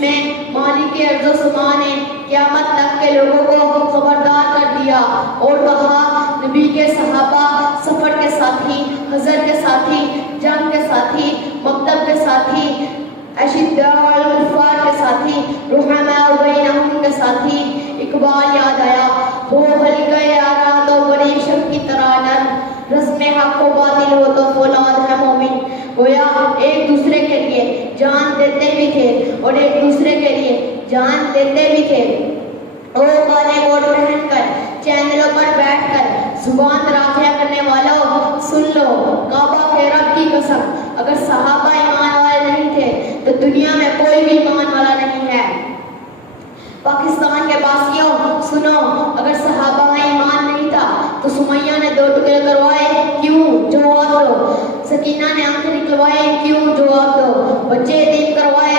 میں مالک ارض و سما نے قیامت تک کے لوگوں کو خبردار کر دیا اور کہا نبی کے صحابہ سفر کے ساتھی، حضر کے ساتھی، جنگ کے ساتھی، مکتب کے ساتھی، اشداء الکفار کے ساتھی، رحماء بینہم کے ساتھی۔ اقبال یاد آیا، ہو حلقہ یارا تو بڑی شب کی طرح نرم، رسم حق و باطل ہو تو فولاد ہے مومن۔ گویا ایک دوسرے کے لیے جان دیتے بھی تھے اور ایک دوسرے کے لیے جان لیتے بھی تھے۔ او کالے کوٹ پہن کر چینلوں پر بیٹھ کر زبان رافعہ کرنے والوں، سن لو کعبہ کے رب کی قسم، اگر صحابہ ایمان والے نہیں تھے تو دنیا میں کوئی بھی ایمان والا نہیں ہے۔ پاکستان کے باسیوں سنو، اگر صحابہ میں ایمان نہیں تھا تو سمیہ نے 2 ٹکڑے کروائے کیوں؟ جواب دو۔ سکینہ نے آنکھیں نکلوائے کیوں؟ جواب دو۔ بچے یتیم کروائے